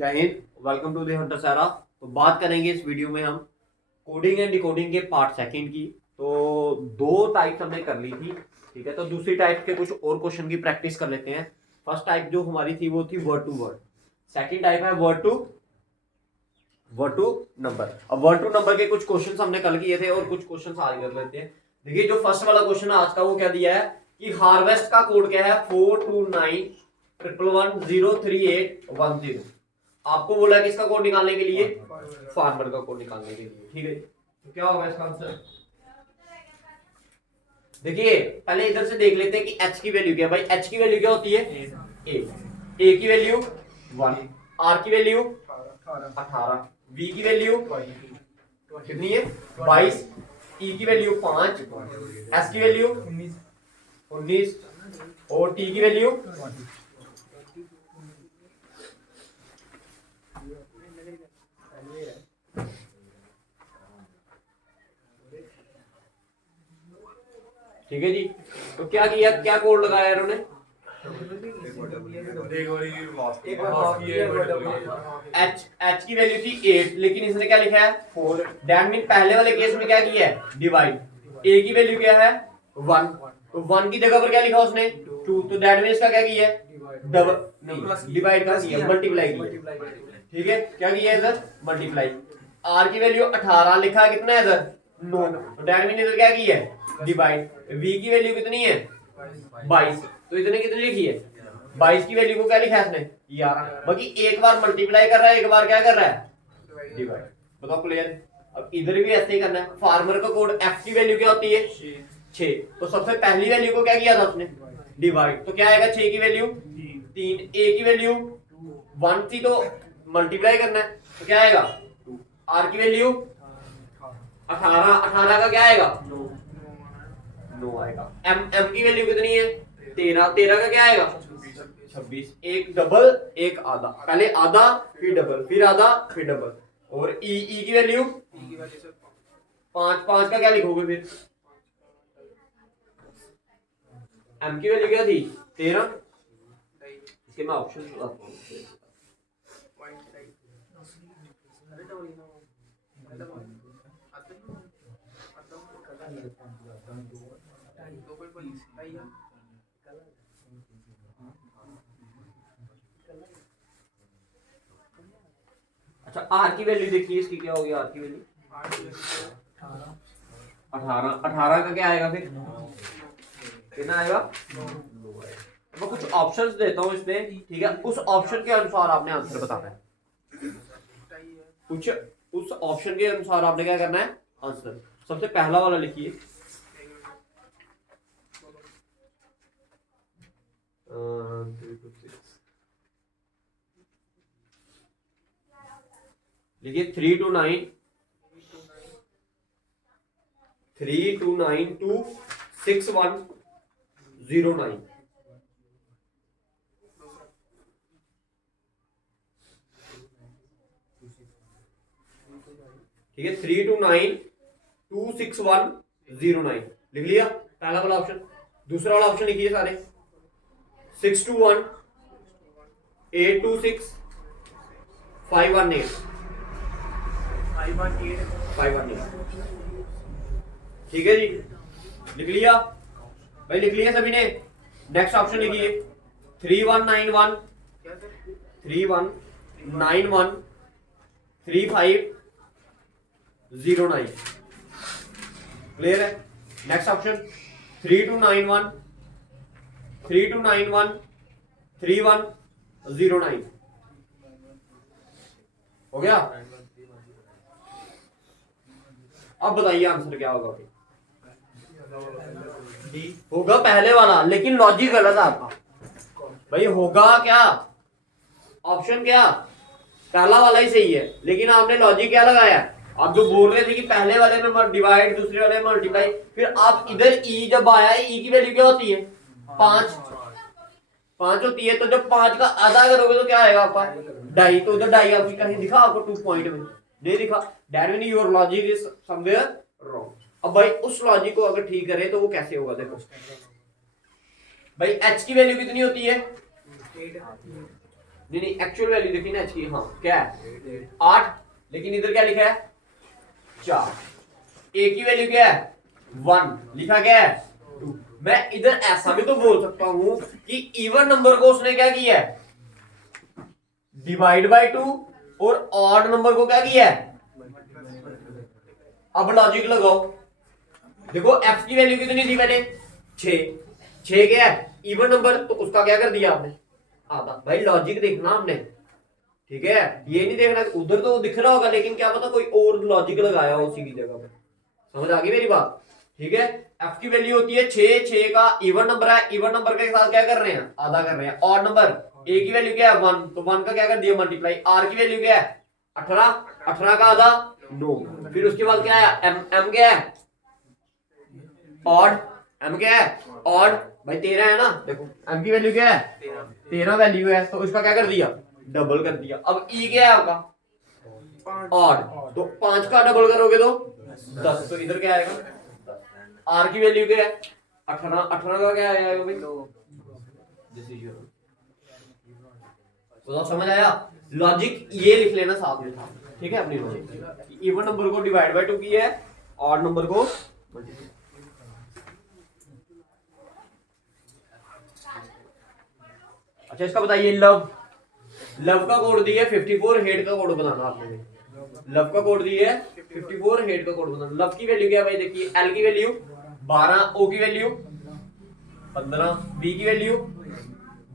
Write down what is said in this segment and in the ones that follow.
जय Hind, welcome to the hunter Sara. तो बात करेंगे इस वीडियो में हम कोडिंग एंड डिकोडिंग के पार्ट सेकंड की। तो दो टाइप्स हमने कर ली थी, ठीक है। तो दूसरी टाइप के कुछ और क्वेश्चन की प्रैक्टिस कर लेते हैं। फर्स्ट टाइप जो हमारी थी वो थी word to word. Second type है वर्ड टू नंबर। अब वर्ड टू नंबर के कुछ क्वेश्चन हमने कल किए थे और कुछ क्वेश्चन आज कर लेते हैं। देखिए, जो फर्स्ट वाला क्वेश्चन है आज का, वो क्या दिया है कि हार्वेस्ट का कोड क्या है 429111038110। आपको बोला है किसका कोड निकालने के लिए, फार्मर का कोड निकालने के लिए, ठीक है। तो क्या होगा इसका आंसर? देखिए, पहले इधर से देख लेते हैं कि एच की वैल्यू क्या है। भाई एच की वैल्यू क्या होती है? ए की वैल्यू 1, आर की वैल्यू 18, वी की वैल्यू कितनी है 22, ई की वैल्यू 5, एस की वैल्यू 19 और टी की वैल्यू ठीक है जी। तो क्या किया, क्या कोड लगाया इन्होंने? एच की वैल्यू थी 8, लेकिन इसने क्या लिखा है 4। दैट मीन पहले वाले केस में क्या किया है, डिवाइड। ए की वैल्यू क्या है 1, तो 1 की जगह पर क्या लिखा उसने 2, तो दैट मीन इसका क्या किया है डबल, नहीं डिवाइड का किया, मल्टीप्लाई किया, ठीक है। क्या किया इधर मल्टीप्लाई। आर की वैल्यू 18 लिखा है, कितना है इधर 9, तो दैट मीन इधर क्या किया है डिवाइड। वी की वैल्यू कितनी है 22, तो इतने कितनी लिखी है 22 की वैल्यू को क्या लिखा है इसने 11। बाकी एक बार मल्टीप्लाई कर रहा है, एक बार क्या कर रहा है डिवाइड। बताओ क्लियर? अब इधर भी ऐसे ही करना है। फार्मर का कोड एफ की वैल्यू क्या होती है 6, तो सबसे पहली वैल्यू को क्या किया था उसने डिवाइड, तो क्या आएगा 6 की वैल्यू 3, ए की वैल्यू 1 थी तो मल्टीप्लाई करना है, तो क्या आएगा 2, आर की वैल्यू 18, 18 का क्या आएगा 9 आएगा। एम की वैल्यू कितनी है 13, 13 का क्या आएगा 26। एक डबल एक आधा, पहले आधा फिर डबल फिर आधा फिर डबल। और ई की वैल्यू 5, 5 का क्या लिखोगे फिर? एम की वैल्यू क्या थी 13, इसके मैं ऑप्शन बताता हूँ। अच्छा, आर की वैल्यू देखिए, इसकी क्या होगी आर की वैल्यू 18, 18 का क्या आएगा फिर कितना आएगा 9 आएगा। मैं कुछ ऑप्शंस देता हूँ इसमें, ठीक है। उस ऑप्शन के अनुसार आपने आंसर बताना है। कुछ उस ऑप्शन के अनुसार आपने क्या करना है आंसर। सबसे पहला वाला लिखिए, लिखिए 329 2 6 1 0 9। ठीक है, 329 2 6 1 0 9 लिख लिया पहला वाला ऑप्शन। दूसरा वाला ऑप्शन लिखिए सारे, 621 826 518 518। ठीक है जी, लिख लिया भाई, लिख लिया सभी ने। नेक्स्ट ऑप्शन लिखिए 3191 3191 3509। क्लियर है? नेक्स्ट ऑप्शन 3291 3109 हो गया। अब बताइए आंसर क्या होगा? होगा पहले वाला, लेकिन लॉजिक गलत है आपका। भाई होगा क्या, ऑप्शन क्या पहला वाला ही सही है, लेकिन आपने लॉजिक क्या लगाया? आप जो बोल रहे थे कि पहले वाले में डिवाइड दूसरे वाले में मल्टीप्लाई, फिर आप इधर ई जब आया, ई की वैल्यू क्या होती है 5 होती है, तो जब 5 का आधा करोगे तो क्या आएगा आपका 2.5, तो उधर 2.5 आपकी कहीं दिखा आपको 2 पॉइंट में नहीं दिखा। That mean your logic is somewhere wrong. अब भाई उस लॉजिक को अगर ठीक करें तो वो कैसे होगा? देखो भाई एच की वैल्यू कितनी होती है नहीं नहीं एक्चुअल वैल्यू देखिए ना एच की, हाँ क्या है 8, लेकिन इधर क्या लिखा है 4। ए की वैल्यू क्या है 1, लिखा क्या है 2। मैं इधर ऐसा भी तो बोल सकता हूं कि इवन नंबर को उसने क्या किया है डिवाइड बाय 2 और ऑड नंबर को क्या किया है। अब लॉजिक लगाओ, देखो एफ की वैल्यू कितनी थी पहले 6, 6 क्या है इवन नंबर, तो उसका क्या कर दिया आपने आधा। भाई लॉजिक देखना हमने, ठीक है, ये नहीं देखना उधर तो दिख रहा होगा लेकिन क्या पता कोई और लॉजिक लगाया हो उसी की जगह पे। समझ आ गई मेरी बात, ठीक है। एफ की वैल्यू होती है 6, 6 का इवन नंबर है, इवन नंबर के साथ क्या कर रहे हैं आधा कर रहे हैं। ऑड नंबर ए की वैल्यू क्या है 1, तो 1 का क्या कर दिया मल्टीप्लाई। आर की वैल्यू क्या है 18, 18 का आधा 9। फिर उसके बाद क्या है एम, एम क्या है ऑड, एम क्या है ऑड, भाई 13 है ना, देखो एम की वैल्यू क्या है 13 वैल्यू है, तो इसका क्या कर दिया डबल कर दिया। अब ई क्या है आपका ऑड, तो 5 का डबल करोगे तो 10, तो इधर क्या आएगा आर की वैल्यू क्या है 18, 18 का क्या आएगा भाई तो समझ आया। लॉजिक ये लिख लेना साथ में, ठीक है अपनी लॉजिक इवन नंबर को डिवाइड बाय 2 किया है, ऑड नंबर को अच्छा इसका बताइए लव, लव का कोड दिया है 54, हेड का कोड बनाना आपने। लव का कोड दिया है 54, हेड का कोड बनाना। लव की वैल्यू क्या है भाई देखिए, एल की वैल्यू 12, ओ की वैल्यू 15, बी की वैल्यू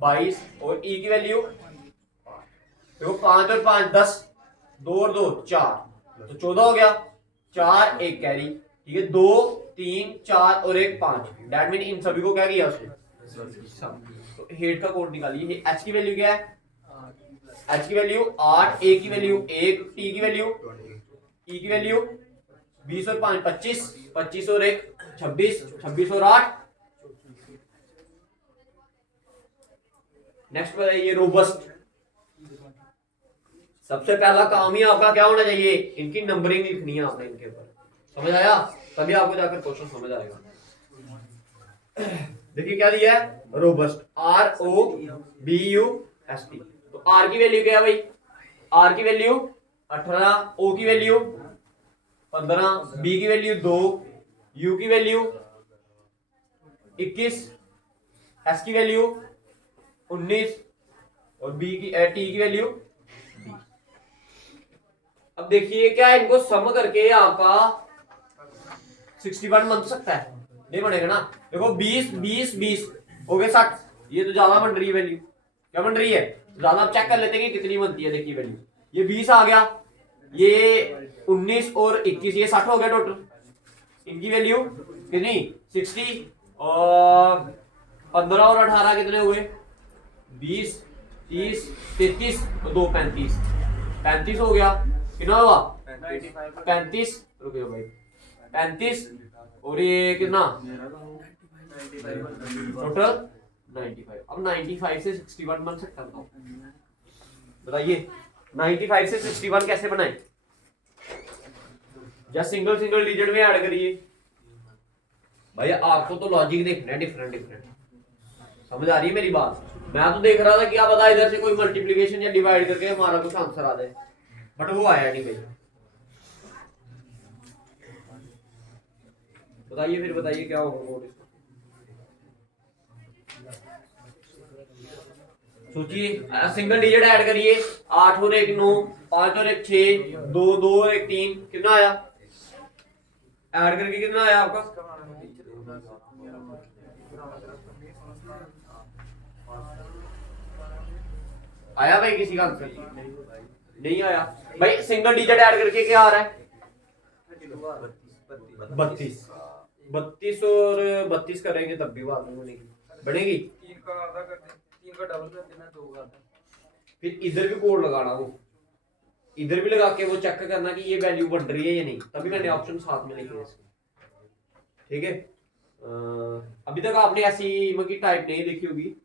22 और ई की वैल्यू देखो 5 और 5 10, 2 और 2 4, तो 14 हो गया। 4 1 कैरी, ठीक है 2 3 4 और 1 5, दैट मीन इन सभी को क्या किया उसने तो हेड का कोड निकालिए। एच की वैल्यू क्या है एच की वैल्यू 8, ए की वैल्यू 1, टी की वैल्यू, ई की वैल्यू 20 और 5 25, 25 और 1 26, 26 और 8। नेक्स्ट बताइए रोबस्ट। सबसे पहला काम ही आपका क्या होना चाहिए, इनकी नंबरिंग लिखनी है आपने इनके ऊपर, समझ आया, तभी आपको जाकर क्वेश्चन समझ आएगा। देखिए क्या दिया है robust, R O B U S T, तो आर की वैल्यू क्या है भाई, आर की वैल्यू 18, ओ की वैल्यू 15, बी की वैल्यू 2, यू की वैल्यू 21, एस की वैल्यू 19 और बी की टी की वैल्यू 20। अब देखिए क्या इनको सम करके आपका 61 बन सकता है, नहीं बनेगा ना। देखो 20 20 20 हो गए 60, ये तो ज्यादा बन रही है वैल्यू, क्या बन रही है ज्यादा। आप चेक कर लेते हैं कि कितनी बनती है, देखिए वैल्यू ये 20 आ गया, ये 19 और 21 ये 60 हो गया टोटल। इनकी वैल्यू कितनी 60 और 15 और 18 कितने हुए 20 30 33 और 2 35, 35 हो गया, कितना हुआ 35, रुक जाओ भाई 35 और ये कितना टोटल 95। अब 95 से 61 बन सकता है, बताइए 95 से 61 कैसे बनाए, या सिंगल सिंगल डिजिट में ऐड करिए। भैया आपको तो लॉजिक देखना है डिफरेंट डिफरेंट, समझ आ रही है मेरी बात। मैं तो देख रहा था कि आप बता इधर से कोई मल्टीप्लिकेशन या डिवाइड करके हमारा कुछ आंसर आ जाए, बट वो आया नहीं भाई। बताइए फिर बताइए क्या होगा, सोचिए सिंगल डिजिट ऐड करिए, 8 और 1 9, 5 और 1 6, 2 2 और 1 3, कितना आया ऐड करके कितना आया आपका, आया भाई किसी का आंसर नहीं आया भाई। सिंगल डिजिट ऐड करके क्या आ रहा है 32, 32 और 32 करेंगे तब भी बात नहीं बनेगी, 3 का आधा कर दे, 3 का डबल कर देना 2 का आधा। फिर इधर भी कोड लगाना, वो इधर भी लगा के वो चेक करना कि ये वैल्यू बन रही है या नहीं, तभी मैंने ऑप्शन साथ में लिखे इसके, ठीक है। अभी तक आपने ऐसी मतलब टाइप नहीं देखी होगी,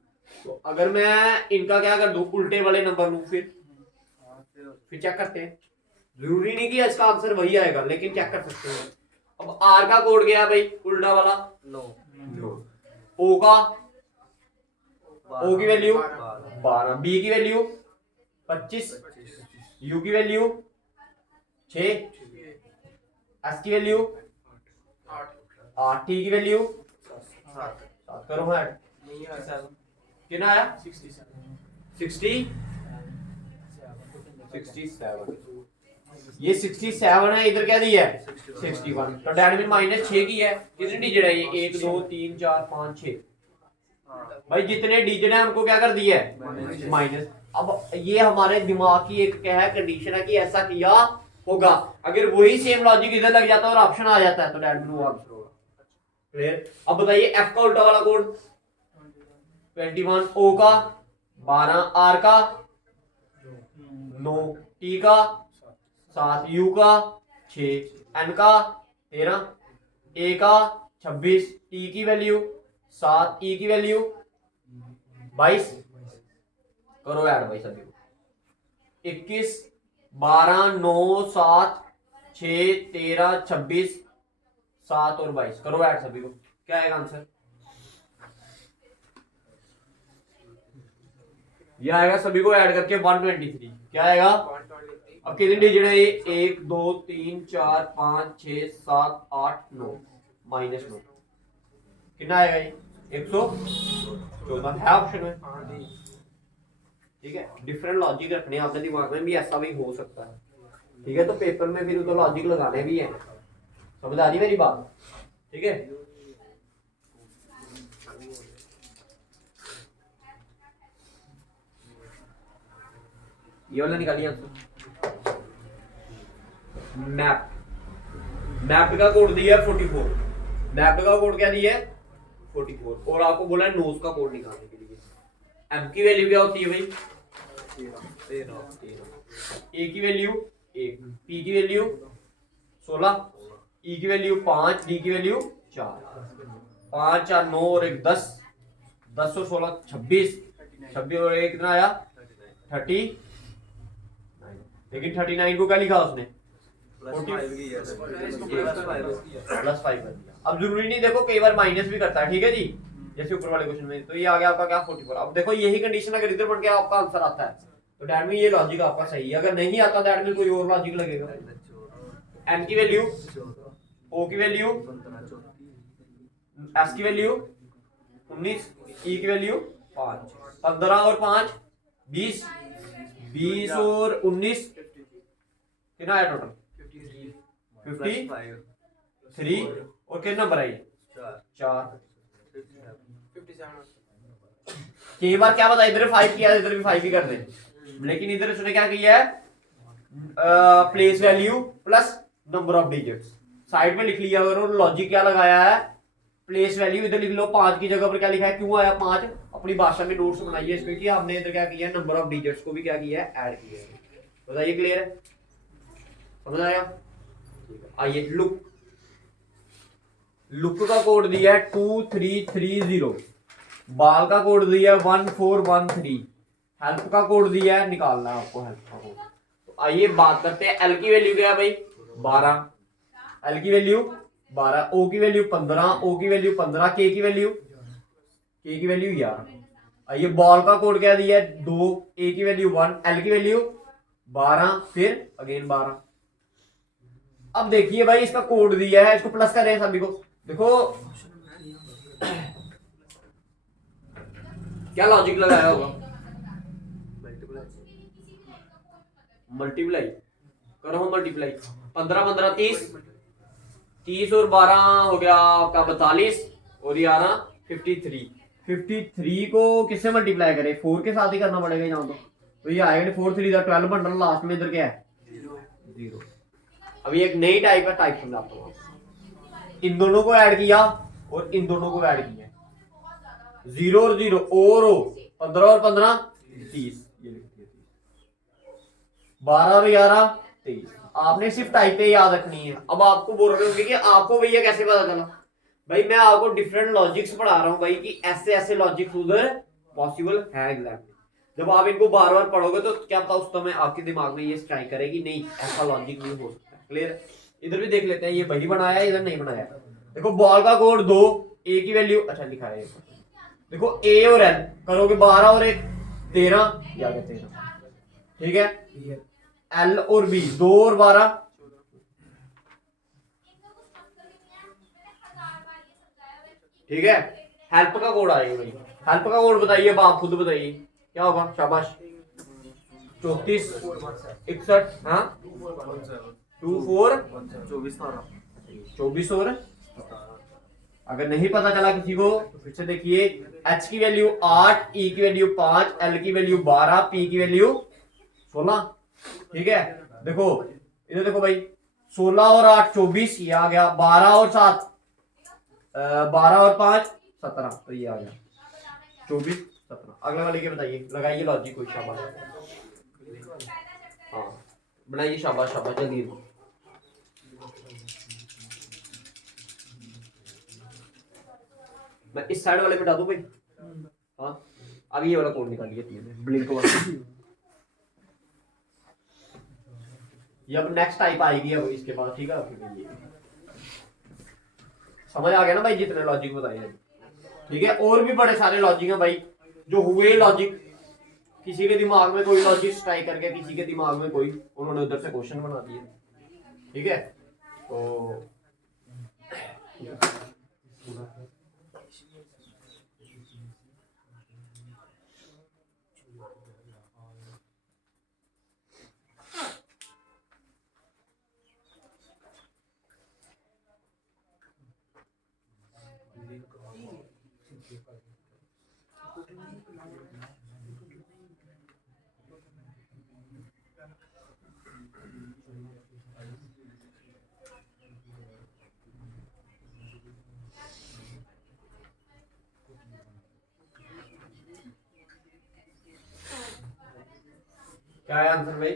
तो अगर मैं इनका क्या कर दूं उल्टे वाले नंबर लूं, फिर चेक करते हैं। जरूरी नहीं कि इसका आंसर वही आएगा, लेकिन चेक कर सकते हैं। अब आर का कोड गया भाई उल्टा वाला 9, ओ का ओ की वैल्यू 12, बी की वैल्यू 25, U की वैल्यू 6, S की वैल्यू 8, T की वैल्यू 7 करो ऐड। कितना आया 67, ये 67 है, इधर क्या दी है 61, तो डेट मीन माइनस 6 की है। कितनी डिजिट है ये 1 2 3 4 5 6, भाई जितने डिजिट है उनको क्या कर दिया है माइनस। अब ये हमारे दिमाग की एक क्या है कंडीशन है कि ऐसा किया होगा, अगर वही सेम लॉजिक इधर लग जाता है और ऑप्शन आ जाता है तो डेट मीन वो आंसर होगा। क्लियर। अब बताइए F का उल्टा वाला कोड 21, O का 12, R का 9, T का 7, U का 6, N का 13, A का 26, T की वैल्यू 7, E की वैल्यू 22, करो ऐड भाई सभी को। 21, 12, 9, 7, 6, 13, 26, 7 और 22, करो ऐड सभी को। क्या आएगा आंसर? ये आएगा सभी को ऐड करके 123। क्या आएगा? अब कितनी डिजिट है ये 1 2 3 4 5 6 7 8 9 माइनस 9, कितना आएगा ये 114 है ऑप्शन में। ठीक है, डिफरेंट लॉजिक रखने अपने दिमाग में भी, ऐसा भी हो सकता है। ठीक है, तो पेपर में फिर तो लॉजिक लगाने भी है, समझ आ रही मेरी बात? ठीक है, ये वाला निकालिए आंसर। मैप, मैप का कोड दिया है 44, मैप का कोड क्या दिया है 44, और आपको बोला है नोज का कोड निकालने के लिए। एम की वैल्यू क्या होती है भाई 13, ए की वैल्यू 1, पी की वैल्यू 16, ई की वैल्यू 5, डी की वैल्यू 4, 5 4 9 और 1 10, 10 और 16 26, 26 और 1 कितना आया 30, लेकिन 39 को क्या लिखा उसने प्लस 5 कर दिया। अब जरूरी नहीं, देखो कई बार माइनस भी करता है। ठीक है जी, जैसे ऊपर वाले क्वेश्चन में, तो ये आ गया आपका क्या 44। अब देखो यही कंडीशन अगर इधर बन के आपका आंसर आता है तो दैट मीन ये लॉजिक आपका सही है, अगर नहीं आता दैट मीन कोई और लॉजिक लगेगा। एम की वैल्यू, ओ की वैल्यू, एस की वैल्यू 19, ई की वैल्यू 5, 15 और 5 20, 20 और 19 कितना आया टोटल 53, और कितना नंबर आई 4। कई बार क्या बता, इधर 5 किया इधर भी 5 ही कर दे, लेकिन इधर उसने क्या किया है place value plus number of digits side में लिख लिया। अगर लॉजिक क्या लगाया है प्लेस वैल्यू इधर लिख लो, 5 की जगह पर क्या लिखा है, क्यों आया 5, अपनी भाषा में नोट्स बनाइए इसको कि हमने इधर क्या किया है नंबर ऑफ डिजिट्स को भी क्या किया है ऐड किया है। बताइए क्लियर है, समझ आया? आइए लुक, लुक का कोड दिया है 2330, बाल का कोड दिया है 1413, हेल्प का कोड दिया है, निकालना है आपको हेल्प का कोड। तो आइए बात करते हैं। एल की वैल्यू क्या है भाई 12, एल की वैल्यू 12, ओ की वैल्यू 15, ओ की वैल्यू 15, के की वैल्यू 11। आइए बॉल का कोड क्या दिया है 2, ए की वैल्यू 1, एल की वैल्यू 12, फिर अगेन 12। अब देखिए भाई इसका कोड दिया है, इसको प्लस कर रहे हैं सभी को। देखो क्या लॉजिक लगाया होगा, मल्टीप्लाई करो, मल्टीप्लाई 15 15 30, 30 और 12 हो गया आपका 42, और ये आ रहा 53। 53 को किससे मल्टीप्लाई करें, 4 के साथ ही करना पड़ेगा यहाँ तो ये आएगा 4 3 12 बन, लास्ट में इधर क्या है 0। अभी एक नई टाइप है, टाइप समझाता हूँ। इन दोनों को ऐड किया और इन दोनों को ऐड किया, 0 और 0 और 15 और 15 30, ये लिख दिया 12 और 11 23। आपने सिर्फ टाइपें याद रखनी है। अब आपको बोल रहे होंगे कि आपको भैया कैसे पता चला, भाई मैं आपको डिफरेंट लॉजिक्स पढ़ा रहा हूँ भाई कि ऐसे ऐसे लॉजिक्स उधर पॉसिबल है एग्जाम में। जब आप इनको बार बार पढ़ोगे तो क्या पता उस समय आपके दिमाग में ये स्ट्राइक करेगी नहीं ऐसा लॉजिक नहीं हो सकता। क्लियर? इधर भी देख लेते हैं, ये वही बनाया है इधर नहीं बनाया। देखो बॉल का कोड 2, ए की वैल्यू अच्छा लिखा है, देखो ए और एन करोगे 12 और 1 13, या 13, ठीक है, एल और बी 2 और 12, ठीक है। हेल्प का कोड आएगा भाई, हेल्प का कोड बताइए, आप खुद बताइए क्या होगा, शाबाश। 34 61, हाँ 24 24 और, अगर नहीं पता चला किसी को तो फिर से देखिए, एच की वैल्यू 8, ई की वैल्यू 5, एल की वैल्यू 12, पी की वैल्यू 16, ठीक है। देखो इधर देखो भाई, 16 और 8 24, ये आ गया, 12 और 7 12 और 5 17, तो ये आ गया 24 17। अगले वाले के बताइए, लगाइए लॉजिक कोई, शाबाश, हाँ बनाइए, शाबाश शाबाश जल्दी। मैं इस साइड वाले पे डाल दूं भाई, हाँ अब ये वाला कोड निकालिए, ब्लिंक वाला, ये अब नेक्स्ट टाइप आएगी अब इसके बाद, ठीक है। ये समझ आ गया ना भाई, जितने लॉजिक बताए हैं, ठीक है। और भी बड़े सारे लॉजिक हैं भाई जो हुए लॉजिक, किसी के दिमाग में कोई लॉजिक स्ट्राइक करके, किसी के दिमाग में कोई, उन्होंने उधर से क्वेश्चन बना दिए, ठीक है। तो क्या है आंसर भाई,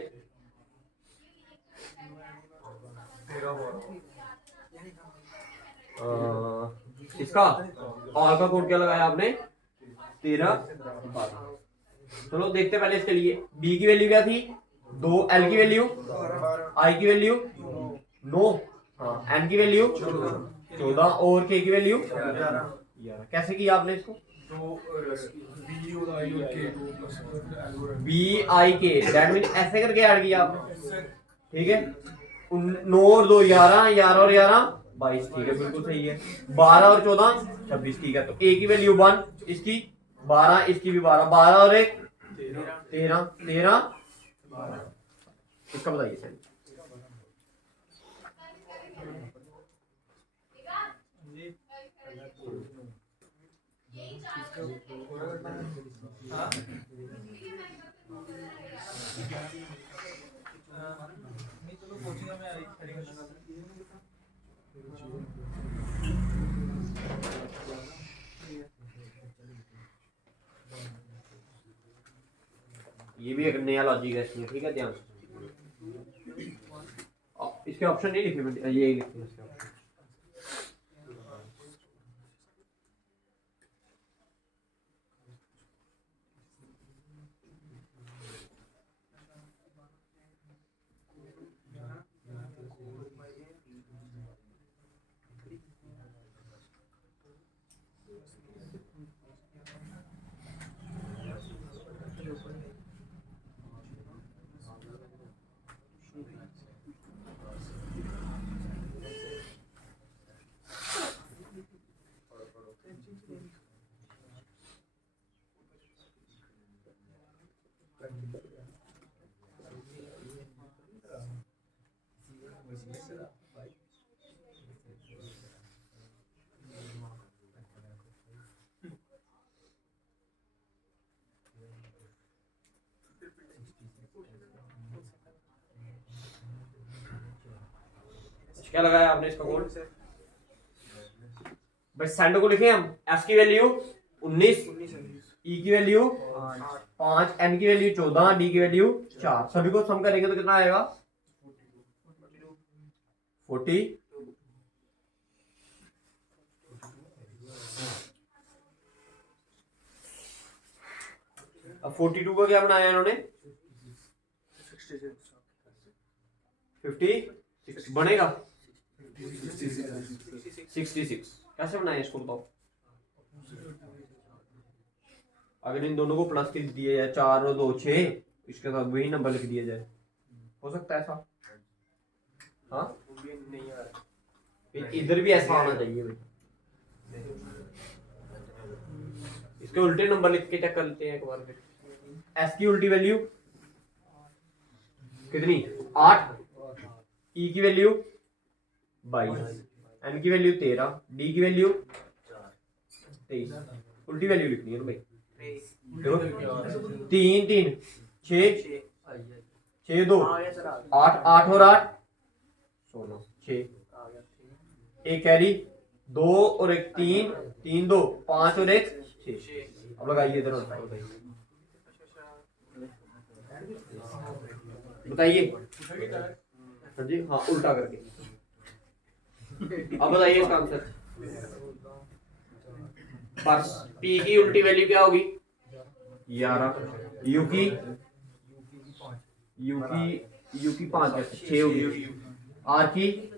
इसका ऑल का कोड क्या लगाया आपने, 13 12। चलो देखते पहले इसके लिए, बी की वैल्यू क्या थी 2, एल की वैल्यू, आई की वैल्यू 9, हाँ एन की वैल्यू 14 और के की वैल्यू 11। कैसे किया आपने इसको, बी आई के, दैट मीन ऐसे करके ऐड किया आपने, ठीक है। 9 और 2 11, 11 और 11 22, ठीक है बिल्कुल सही है। 12 और 14 26, ठीक है। तो ए की वैल्यू 1, इसकी 12, इसकी भी 12, 12 और 1 13 13, इसका बताइए सर। ये भी एक नया लॉजिक है इसमें, ठीक है, ध्यान से। इसके ऑप्शन नहीं लिखे, ये लिखे इसके ऑप्शन। क्या लगाया आपने इसका कोड, बस सेंड को लिखे हम, एफ की वैल्यू 19, ई की वैल्यू 5, एन की वैल्यू 14, डी की वैल्यू 4, सभी को सम करेंगे तो कितना आएगा 40। अब 42 का क्या बनाया इन्होंने 50 बनेगा 66, कैसे बनाया इसको बताओ। अगर इन दोनों को प्लस कर दिया जाए, 4 और 2 6 इसके साथ वही नंबर लिख दिया जाए, हो सकता है ऐसा? हाँ नहीं आ रहा, इधर भी ऐसा आना चाहिए भाई। इसके उल्टे नंबर लिख के चेक कर लेते हैं एक बार फिर। एस की उल्टी वैल्यू कितनी? 8, ई की वैल्यू 22, एन की वैल्यू 13, डी की वैल्यू 23। उल्टी वैल्यू लिखनी है ना भाई। देखो 3 3 6 6 2 8 8 और 8 16 6, एक कैरी 2 और एक 3 3 2 5 और एक 6। अब लगाइए इधर होता है बताइए हाँ जी, हाँ उल्टा करके। अब बताइए इसका आंसर। बस पी की उल्टी वैल्यू क्या होगी? 11, यू की 5 6 होगी, आर की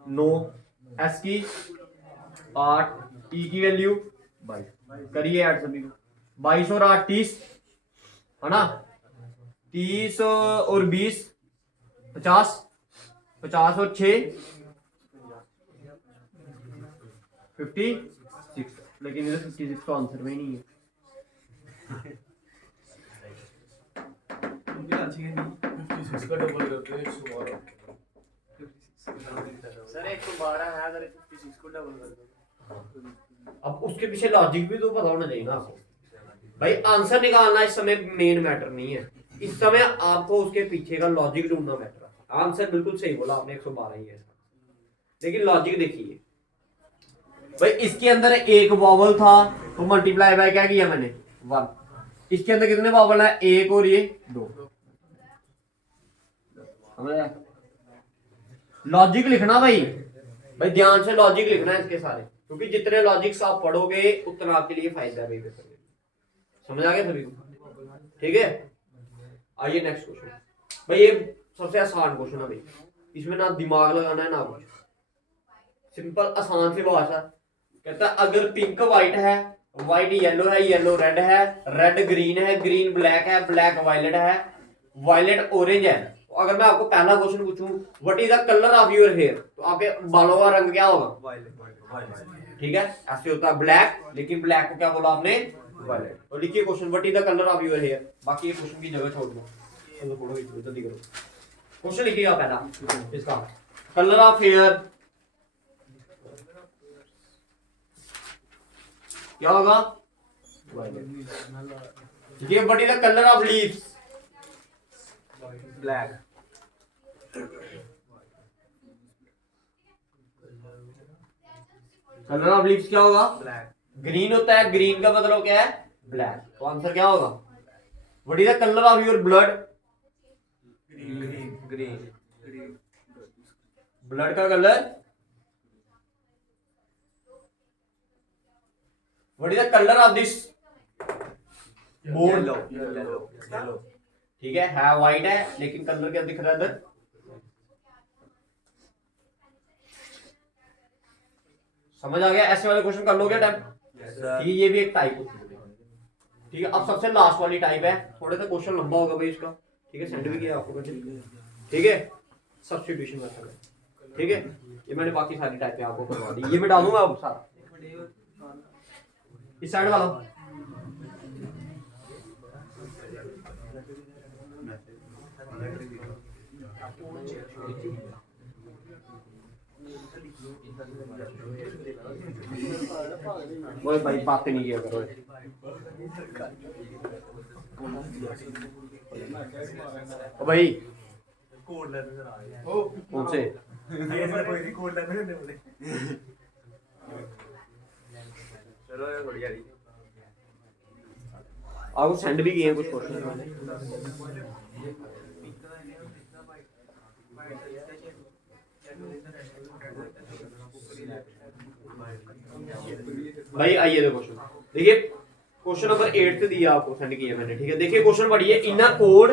9, एस की 8, ई की वैल्यू 22। करिए ऐड सभी को। 22 और 8 30 है ना, 30 और 20 50, 50 और 6 56। लेकिन इधर 56 तो आंसर में ही नहीं है। इसका डबल करते हैं 112। सर 112 है, अगर 56 को डबल कर दो। अब उसके पीछे लॉजिक भी तो पता होना चाहिए ना आपको भाई। आंसर निकालना इस समय मेन मैटर नहीं है, इस समय आपको उसके पीछे का लॉजिक ढूंढना मैटर है। आंसर बिल्कुल सही बोला आपने, 112 ही है, लेकिन लॉजिक देखिए भाई। इसके अंदर एक वॉवल था तो मल्टीप्लाई बाय क्या किया मैंने? 1। इसके अंदर कितने वॉवल है? एक और ये 2। लॉजिक लिखना भाई, भाई ध्यान से लॉजिक लिखना है इसके सारे, क्योंकि जितने लॉजिक्स आप पढ़ोगे उतना आपके लिए फायदा है भाई। समझ आ गया सभी को? ठीक है, आइए नेक्स्ट क्वेश्चन। भाई ये सबसे आसान क्वेश्चन है भाई, इसमें ना दिमाग लगाना है ना कुछ, सिंपल आसान सी भाषा। कहता है अगर पिंक व्हाइट है, व्हाइट येलो है, येलो रेड है, रेड ग्रीन है, ग्रीन ब्लैक है, ब्लैक वायलेट है, वायलेट ऑरेंज है, तो अगर मैं आपको पहला क्वेश्चन पूछूं what is the colour of your hair, तो आपके बालों का रंग क्या होगा? वायलेट। ठीक है, ऐसे होता है ब्लैक, लेकिन ब्लैक को क्या बोला आपने? वायलेट। तो लिखिए question what is the colour of your hair. बाकी ये क्वेश्चन की जगह छोड़ दो, चलो पढ़ो जल्दी करो। क्वेश्चन लिखिएगा पहला इसका, कलर ऑफ हेयर क्या होगा? ठीक है, what is the colour of leaves? Black. Colour of leaves क्या होगा? ब्लैक। ग्रीन होता है, ग्रीन का मतलब क्या है? ब्लैक। तो आंसर क्या होगा? What is the colour of your blood? Green. Blood का colour? What is the colour of this board? Yellow. ठीक है व्हाइट है, लेकिन कलर क्या दिख रहा है इधर? समझ आ गया? ऐसे वाले क्वेश्चन कर लोगे टाइप? ये भी एक टाइप होती है। ठीक है, अब सबसे लास्ट वाली टाइप है, थोड़ा सा क्वेश्चन लंबा होगा भाई इसका। ठीक है, सेंड भी किया आपको बच्चे। ठीक है, सब्स्टिट्यूशन मेथड है। ठीक है, ये मैंने बाकी सारी टाइपें आपको करवा दी, ये मिटा दूंगा अब सारा। इस साइड वाला वो भाई बात नहीं किया करो। भाई कौन से आपको सेंड भी किए कुछ क्वेश्चन। भाई आइए देखो क्वेश्चन, देखिए क्वेश्चन नंबर 8 दिया आपको, सेंड किया मैंने। ठीक है, देखिए क्वेश्चन पढ़िए। इन अ कोड,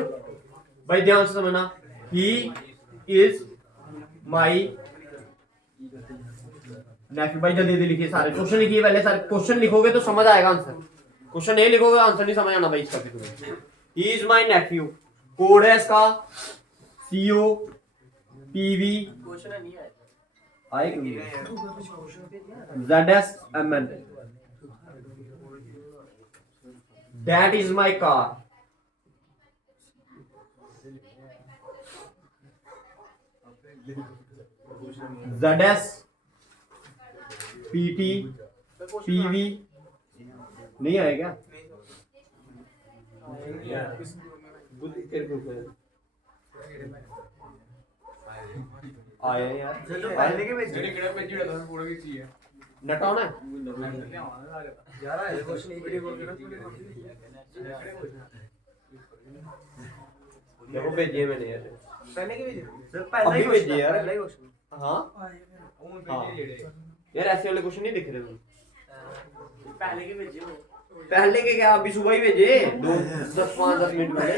भाई ध्यान से समझना, ही इज माई नेफ्यू। भाई जल्दी जल्दी लिखिए, सारे क्वेश्चन लिखिए पहले, सारे क्वेश्चन लिखोगे तो समझ आएगा आंसर। क्वेश्चन नहीं लिखोगे आंसर नहीं समझ आना भाई इसका। He is my nephew, code है इसका CO PV क्वेश्चन नहीं आया ZSMN, that is my car, ZS PT PV नहीं आया क्या? आया यार, पहले के भेजे नट ऑन है। यार आए क्वेश्चन एक वीडियो कॉल करना देखो भेजिए मैंने यार, पहले के भेजे सर अभी भेजिए यार। पहला ही क्वेश्चन हाँ यार, ऐसे वाले क्वेश्चन नहीं दिख रहे मुझे। पहले के भेजे पहले के क्या, अभी सुबह ही भेजे, 5-10 मिनट पहले।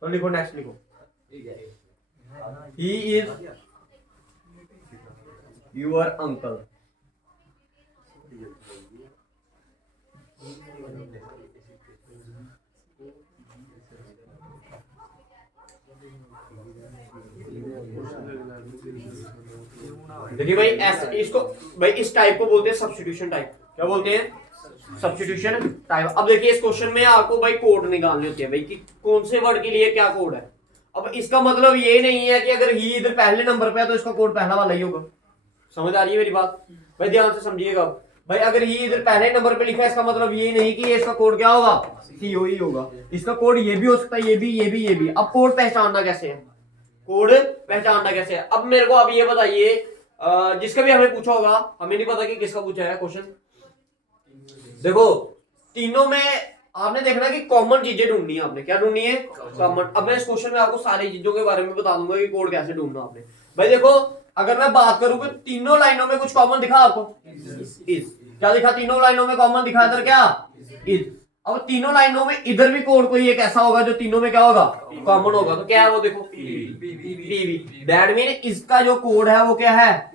तो लिखो, नेक्स्ट लिखो, ही इज योर अंकल, देखिए भाई, इसको भाई इस टाइप को बोलते हैं सब्स्टिट्यूशन टाइप। क्या बोलते हैं? Substitution type. अब देखिए इस क्वेश्चन में आपको भाई कोड निकालने होते हैं भाई, कि कौन से वर्ड के लिए क्या कोड है। अब इसका मतलब ये नहीं है कि अगर ही इधर पहले नंबर पे है तो इसका कोड पहला वाला ही होगा। समझ आ रही है मेरी बात? भाई ध्यान से समझिएगा भाई, अगर ही इधर पहले नंबर पे लिखा है इसका मतलब ये नहीं कि इसका कोड क्या होगा, CO ही होगा। इसका कोड ये भी हो सकता है, ये भी, ये भी, ये भी। अब कोड पहचानना कैसे है? कोड पहचानना कैसे है? अब मेरे को अब ये बताइए, जिसका भी हमें पूछा होगा, हमें नहीं पता कि किसका पूछा है क्वेश्चन। देखो तीनों में आपने देखना कि कॉमन चीजें ढूंढनी है आपने। क्या ढूंढनी है? कॉमन। अब मैं इस क्वेश्चन में आपको सारी चीजों के बारे में बता दूंगा कि कोड कैसे ढूंढना आपने। भाई देखो, अगर मैं बात करूं कि तीनों लाइनों में कुछ कॉमन दिखा आपको, इज क्या दिखा? तीनों लाइनों में कॉमन दिखा, इधर क्या? इज। अब तीनों लाइनों में इधर भी कोड कोई एक ऐसा होगा जो तीनों में क्या होगा, कॉमन होगा। तो क्या है वो? देखो PV। दैट मीन इसका जो कोड है वो क्या है?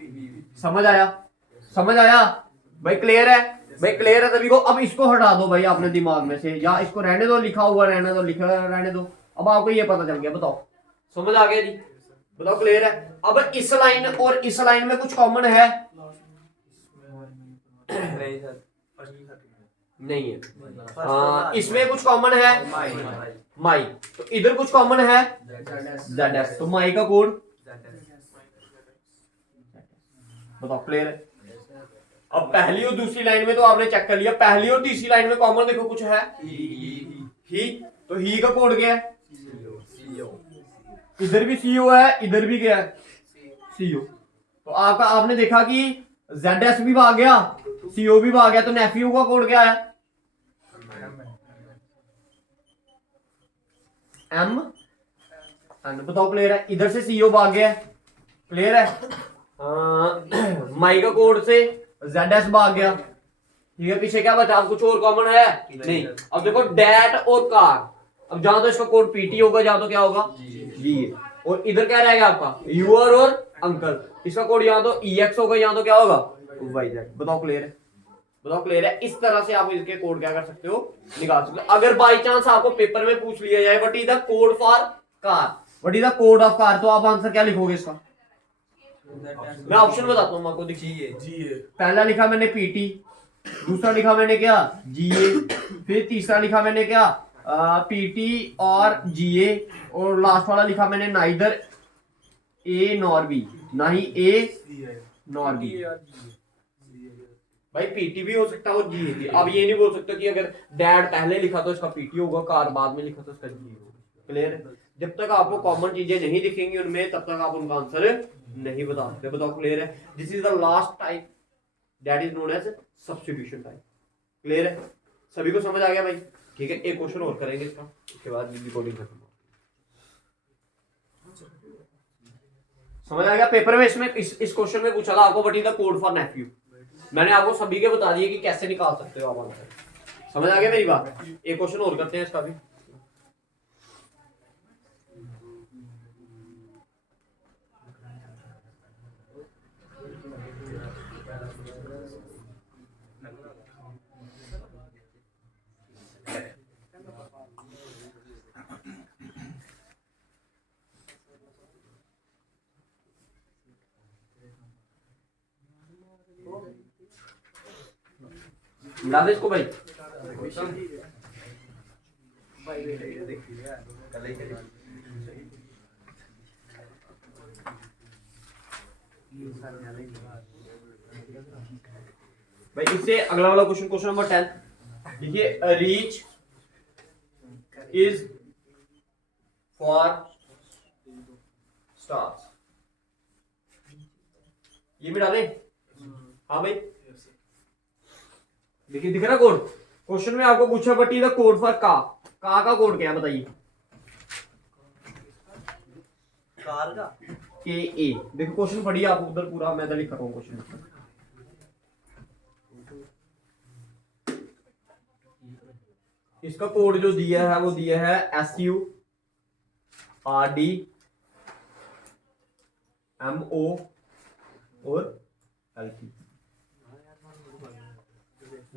समझ आया? समझ आया भाई? क्लियर है भाई? क्लियर है सभी को? अब इसको हटा दो भाई अपने दिमाग में से, या इसको रहने दो, लिखा हुआ रहने दो, लिखा रहने दो। अब आपको ये पता चल गया। बताओ, समझ आ गया जी? बताओ, क्लियर है? अब इस लाइन और इस लाइन में कुछ कॉमन है? नहीं है। इसमें कुछ कॉमन है? माई। तो इधर कुछ कॉमन है? ZS। तो माई का कोड बताओ। क्लियर है? अब पहली और दूसरी लाइन में तो आपने चेक कर लिया, पहली और तीसरी लाइन में कॉमन देखो कुछ है? ही। तो ही का कोड क्या है? इधर भी CO है, इधर भी क्या है? CO। तो आपका आपने देखा कि ZS भी भाग गया, CO भी भाग गया। तो नेफ्यू का कोड क्या है? M। बताओ, क्लियर है? इधर से CO भाग गया, क्लियर है? माई का कोड से ZS भाग गया, ठीक है? पीछे क्या बचा? अब कुछ और कॉमन है? नहीं। अब देखो डैट और कार, अब जहां तो इसका कोड PT होगा, जहां तो क्या होगा? G। और इधर क्या रहेगा आपका? यूर और अंकल। इसका कोड यहाँ तो EX होगा, यहाँ तो क्या होगा? YZ। बताओ, क्लियर है? बताओ, क्लियर है? इस तरह से आप इसके कोड क्या कर सकते हो? निकाल सकते हो। अगर बाई चांस आपको पेपर में पूछ लिया जाए what is the code for car, what is the code of car, तो आप आंसर क्या लिखोगे इसका? मैं ऑप्शन बताता हूँ आपको, देखिए। पहला लिखा मैंने PT, दूसरा लिखा मैंने क्या? GA, फिर तीसरा लिखा मैंने क्या? PT और GA, और लास्ट वाला लिखा मैंने नाइदर A नॉर B, ना ही A नॉर B। भाई PT भी हो सकता है और GA भी। अब ये नहीं बोल सकता कि अगर डैड पहले लिखा तो इसका PT होगा, कार बाद में लिखा तो इसका GA होगा। क्लियर है? जब तक आपको कॉमन चीजें नहीं दिखेंगी उनमें, तब तक आप उनका आंसर नहीं बता सकते। बताओ, क्लियर है? This is the last type, that is known as substitution type. Clear है? सभी को समझ आ गया भाई? ठीक है, एक क्वेश्चन और करेंगे इसका, उसके बाद रिकॉर्डिंग खत्म। समझ आ गया? पेपर में इसमें इस क्वेश्चन में पूछा था आपको what is the code for nephew. मैंने आपको सभी के बता दिए कि कैसे निकाल सकते हो आप आंसर। समझ आ गया मेरी बात? एक क्वेश्चन और करते हैं इसका भी। मिला दे इसको भाई। भाई इससे अगला वाला क्वेश्चन, क्वेश्चन नंबर 10 देखिए, रीच इज फॉर स्टार्स, ये मिला दे। हाँ भाई देखिए दिख रहा कोड, क्वेश्चन में आपको पूछा बट द कोड फॉर का कोड क्या है बताइए। कार का के ए, देखो क्वेश्चन पढ़िए आप उधर पूरा, मैं इधर लिख रहा हूँ क्वेश्चन। इसका कोड जो दिया है वो दिया है SURD MO और LP।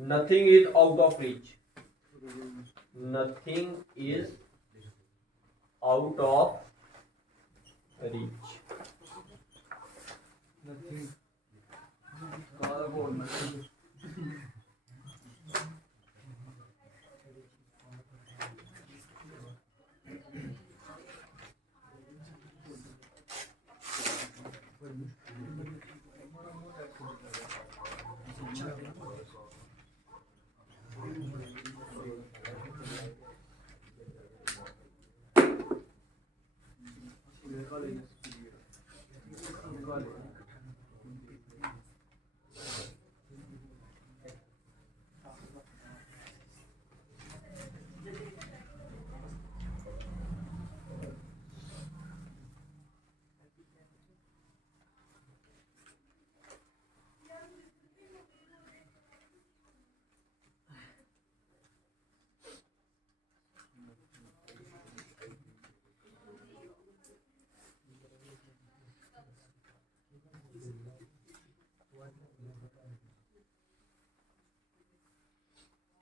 Nothing is out of reach, nothing is out of reach.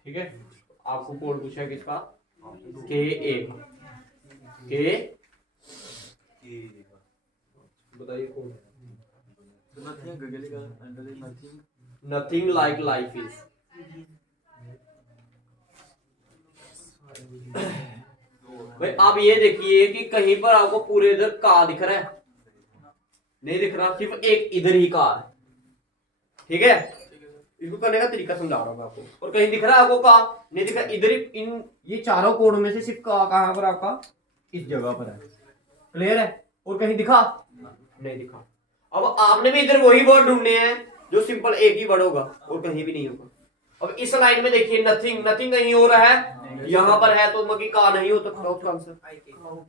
ठीक है, आपको कोड पूछा है किसका, के ए, के बताइए code. Nothing like life is. भाई आप ये देखिए कि कहीं पर आपको पूरे इधर का दिख रहा है, नहीं दिख रहा, सिर्फ एक इधर ही का है। ठीक है, इसको करने का तरीका समझा रहा हूं मैं आपको। और कहीं दिख रहा है आपको का, नहीं दिख रहा, इधर ही इन ये चारों कोड में से सिर्फ का कहां पर आपका, इस जगह पर है। क्लियर है? और कहीं दिखा, नहीं दिखा। अब आपने भी इधर वही वर्ड ढूंढने हैं जो सिंपल एक ही वर्ड होगा और कहीं भी नहीं होगा। अब इस लाइन में देखिए नथिंग, नथिंग कहीं हो रहा है, यहाँ पर है तो मगी का नहीं हो सकता उसका आंसर।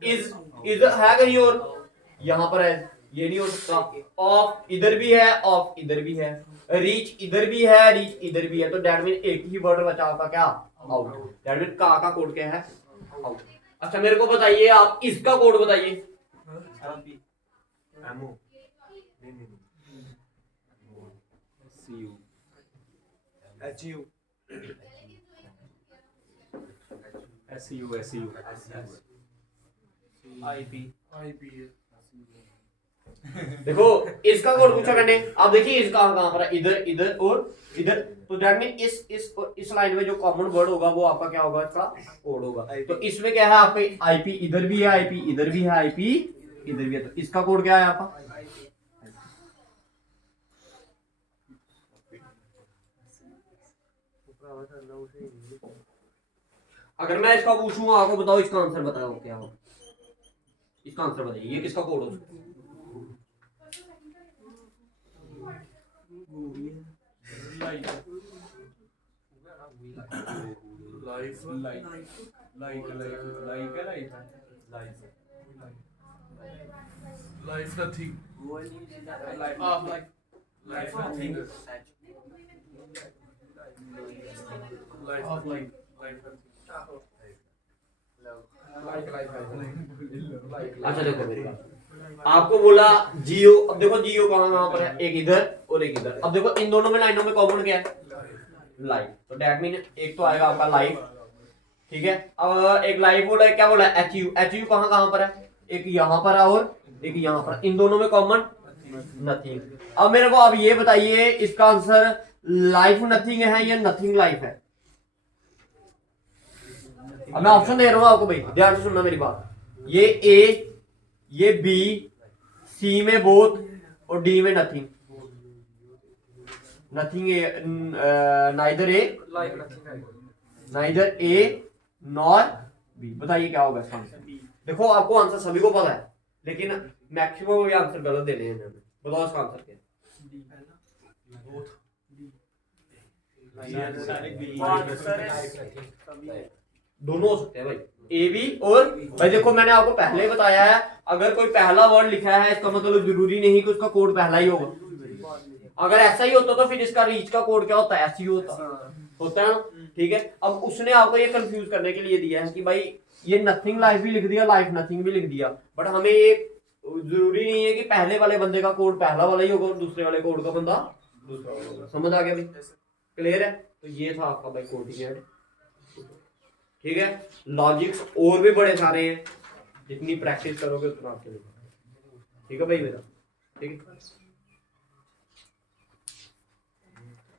इज है कहीं और, यहाँ पर है, ये नहीं हो सकता। ऑफ इधर भी है, ऑफ इधर भी है, रीच इधर भी है, रीच इधर भी है, तो दैट मीन एक ही वर्ड बचा होगा क्या, आउट। दैट मीन का कोड क्या है, आउट। अच्छा मेरे को बताइए आप इसका कोड बताइए। देखो इसका कोड पूछा मैंने, आप देखिए इसका कहां पर है, इधर इधर और इधर, तो दैट मीन इस लाइन में जो कॉमन वर्ड होगा वो आपका क्या होगा, इसका कोड होगा। तो इसमें क्या है आपका, आईपी इधर भी है, आईपी इधर भी है, आईपी इधर भी है, तो इसका कोड क्या है आपका, अगर मैं इसका पूछूंगा आपको बताओ इसका आंसर बताओ क्या होगा, इसका आंसर बताइए, ये किसका कोड हो सकता है। Life nothing. Life nothing. Life nothing. अच्छा देखो मेरी बात, आपको बोला जियो, अब देखो जियो कहां पर है, एक इधर और एक इधर। अब देखो इन दोनों में लाइनों में कॉमन क्या है, लाइफ, तो दैट मीन एक तो आएगा आपका लाइफ। ठीक है, अब एक लाइफ बोला है, क्या बोला है, एच यू, एच यू कहां पर है, एक यहाँ पर है और एक यहाँ पर, इन दोनों में कॉमन नथिंग। अब मेरे को आप ये बताइए इसका आंसर लाइफ नथिंग है या नथिंग लाइफ है? अब मैं ऑप्शन दे रहा हूं आपको भाई, ध्यान से सुनना मेरी बात। ये ए, ये बी, सी में बोथ और डी में nothing. Nothing A, neither A, neither A nor be. बताइए क्या होगा इसका आंसर? देखो आपको आंसर सभी को पता है, लेकिन मैक्सिमम ये आंसर गलत देने हैं। बताओ इसका आंसर क्या है? दोनों हो सकते हैं भाई, ए बी और भाई। देखो मैंने आपको पहले ही बताया है, अगर कोई पहला वर्ड लिखा है इसका मतलब जरूरी नहीं कि उसका कोड पहला ही होगा। अगर ऐसा ही होता तो फिर इसका रीच का कोड क्या होता है? ऐसे ही होता है ना। ठीक है, अब उसने आपको ये कंफ्यूज करने के लिए दिया है कि भाई ये नथिंग लाइफ भी लिख दिया, लाइफ नथिंग भी लिख दिया, बट हमें ये जरूरी नहीं है कि पहले वाले बंदे का कोड पहला वाला ही होगा और दूसरे वाले कोड का बंदा दूसरा वाला होगा। समझ आ गया भाई? क्लियर है? तो ये था आपका भाई कोड। ठीक है, लॉजिक्स और भी बड़े सारे हैं, जितनी प्रैक्टिस करोगे उतना आपके लिए। ठीक है भाई मेरा, ठीक है।